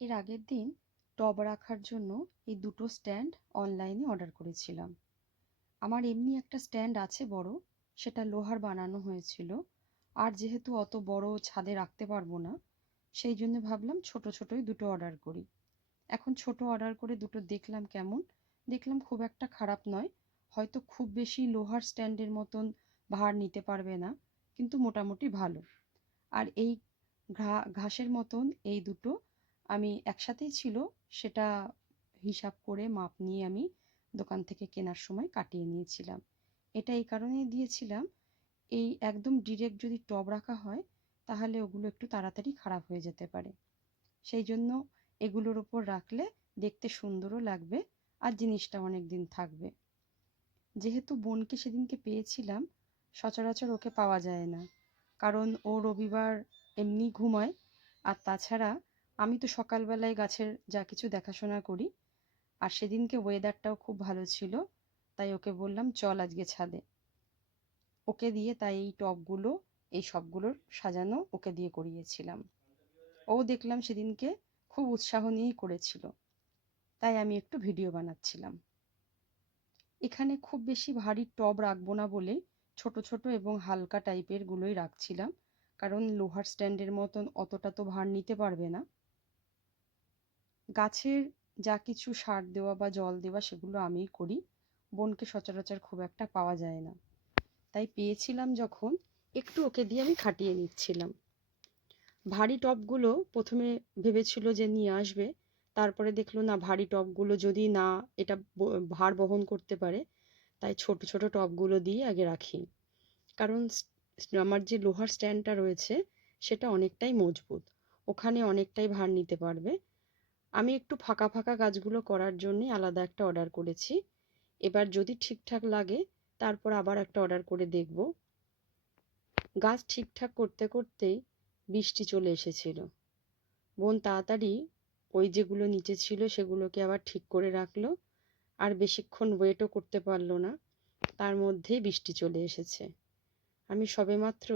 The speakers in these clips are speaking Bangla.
এর আগের দিন টব রাখার জন্য এই দুটো স্ট্যান্ড অনলাইনে অর্ডার করেছিলাম। আমার এমনি একটা স্ট্যান্ড আছে বড়, সেটা লোহার বানানো হয়েছিল। আর যেহেতু অত বড় ছাদে রাখতে পারবো না, সেই জন্য ভাবলাম ছোট ছোটই দুটো অর্ডার করি। এখন ছোট অর্ডার করে দুটো দেখলাম কেমন, দেখলাম খুব একটা খারাপ নয়। হয়তো খুব বেশি লোহার স্ট্যান্ডের মতন ভার নিতে পারবে না, কিন্তু মোটামুটি ভালো। আর এই ঘাসের মতন এই দুটো আমি একসাথেই ছিল, সেটা হিসাব করে মাপ নিয়ে আমি দোকান থেকে কেনার সময় কাটিয়ে নিয়েছিলাম। এটা এই কারণেই দিয়েছিলাম, এই একদম ডিরেক্ট যদি টব রাখা হয় তাহলে ওগুলো একটু তাড়াতাড়ি খারাপ হয়ে যেতে পারে। সেই জন্য এগুলোর ওপর রাখলে দেখতে সুন্দরও লাগবে, আর জিনিসটা অনেক দিন থাকবে। যেহেতু বোনকে সেদিনকে পেয়েছিলাম, সচরাচর ওকে পাওয়া যায় না, কারণ ও রবিবার এমনি ঘুমায়। আর তাছাড়া আমি তো সকালবেলায় গাছের যা কিছু দেখাশোনা করি। আর সেদিনকে ওয়েদারটাও খুব ভালো ছিল, তাই ওকে বললাম চল আজকে ছাদে। ওকে দিয়ে তাই এই টবগুলো, এই সবগুলোর সাজানো ওকে দিয়ে করিয়েছিলাম। ও দেখলাম সেদিনকে খুব উৎসাহ নিয়েই করেছিল, তাই আমি একটু ভিডিও বানাচ্ছিলাম। এখানে খুব বেশি ভারী টব রাখবো না বলে ছোট ছোট এবং হালকা টাইপের গুলোই রাখছিলাম, কারণ লোহার স্ট্যান্ডের মতন অতটা তো ভার নিতে পারবে না। গাছের যা কিছু সার দেওয়া বা জল দেওয়া সেগুলো আমিই করি, বোনকে সচরাচর খুব একটা পাওয়া যায় না। তাই পেয়েছিলাম যখন, একটু ওকে দিয়ে আমি খাটিয়ে নিচ্ছিলাম। ভারী টবগুলো প্রথমে ভেবেছিল যে নিয়ে আসবে, তারপরে দেখলো না, ভারী টবগুলো যদি না এটা ভার বহন করতে পারে, তাই ছোট ছোট টবগুলো দিয়ে আগে রাখি। কারণ আমার যে লোহার স্ট্যান্ডটা রয়েছে সেটা অনেকটাই মজবুত, ওখানে অনেকটাই ভার নিতে পারবে। আমি একটু ফাঁকা ফাঁকা গাছগুলো করার জন্যে আলাদা একটা অর্ডার করেছি। এবার যদি ঠিকঠাক লাগে তারপর আবার একটা অর্ডার করে দেখব। গাছ ঠিকঠাক করতে করতেই বৃষ্টি চলে এসেছিল। বোন তাড়াতাড়ি ওই যেগুলো নিচে ছিল সেগুলোকে আবার ঠিক করে রাখলো, আর বেশিক্ষণ ওয়েটও করতে পারলো না, তার মধ্যেই বৃষ্টি চলে এসেছে। আমি সবেমাত্র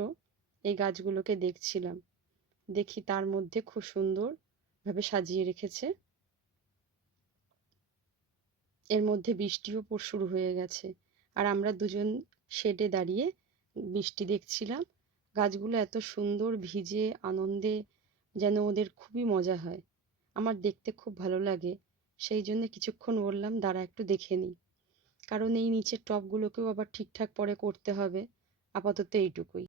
এই গাছগুলোকে দেখছিলাম, দেখি তার মধ্যে খুব সুন্দরভাবে সাজিয়ে রেখেছে। এর মধ্যে বৃষ্টিও শুরু হয়ে গেছে, আর আমরা দুজন শেডে দাঁড়িয়ে বৃষ্টি দেখছিলাম। গাছগুলো এত সুন্দর ভিজে আনন্দে, যেন ওদের খুবই মজা হয়। আমার দেখতে খুব ভালো লাগে, সেই জন্য কিছুক্ষণ বললাম দাঁড়া একটু দেখে নিই, কারণ এই নিচের টবগুলোকেও আবার ঠিকঠাক পরে করতে হবে। আপাতত এইটুকুই।